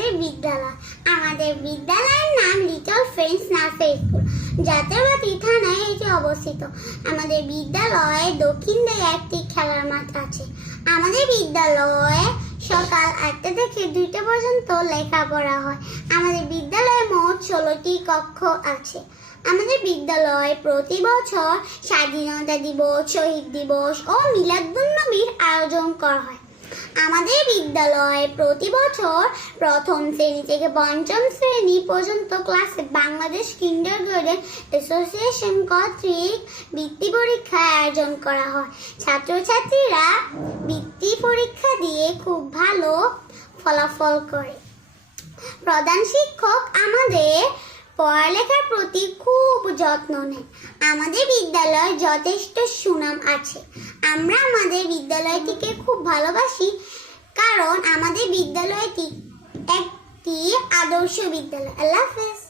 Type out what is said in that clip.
আমাদের বিদ্যালয়। আমাদের বিদ্যালয়ের নাম লিটল ফ্রেন্ডস নার্সারি স্কুল জাতীয়বাদী থানায় এটি অবস্থিত। আমাদের বিদ্যালয়ে দক্ষিণ দিকে একটি খেলার মাঠ আছে। আমাদের বিদ্যালয়ে সকাল আটটা থেকে দুইটা পর্যন্ত লেখাপড়া হয়। আমাদের বিদ্যালয়ে মোট ষোলোটি কক্ষ আছে। আমাদের বিদ্যালয়ে প্রতি বছর স্বাধীনতা দিবস, শহীদ দিবস ও মিলাদুন্নবীর আয়োজন করা হয়। আমাদের বিদ্যালয়ে প্রতি বছর প্রথম শ্রেণি থেকে পঞ্চম শ্রেণি পর্যন্ত ক্লাসে বাংলাদেশ কিন্ডার গার্ডেন অ্যাসোসিয়েশন কর্তৃক বৃত্তি পরীক্ষা আয়োজন করা হয়। ছাত্রছাত্রীরা বৃত্তি পরীক্ষা দিয়ে খুব ভালো ফলাফল করে। প্রধান শিক্ষক আমাদের পড়ালেখার প্রতি খুব যত্ন নেন আমাদের বিদ্যালয়ে যথেষ্ট সুনাম আছে। আমরা আমাদের বিদ্যালয়টিকে খুব ভালোবাসি কারণ আমাদের বিদ্যালয়টি একটি আদর্শ বিদ্যালয়। আল্লাহ হাফেজ।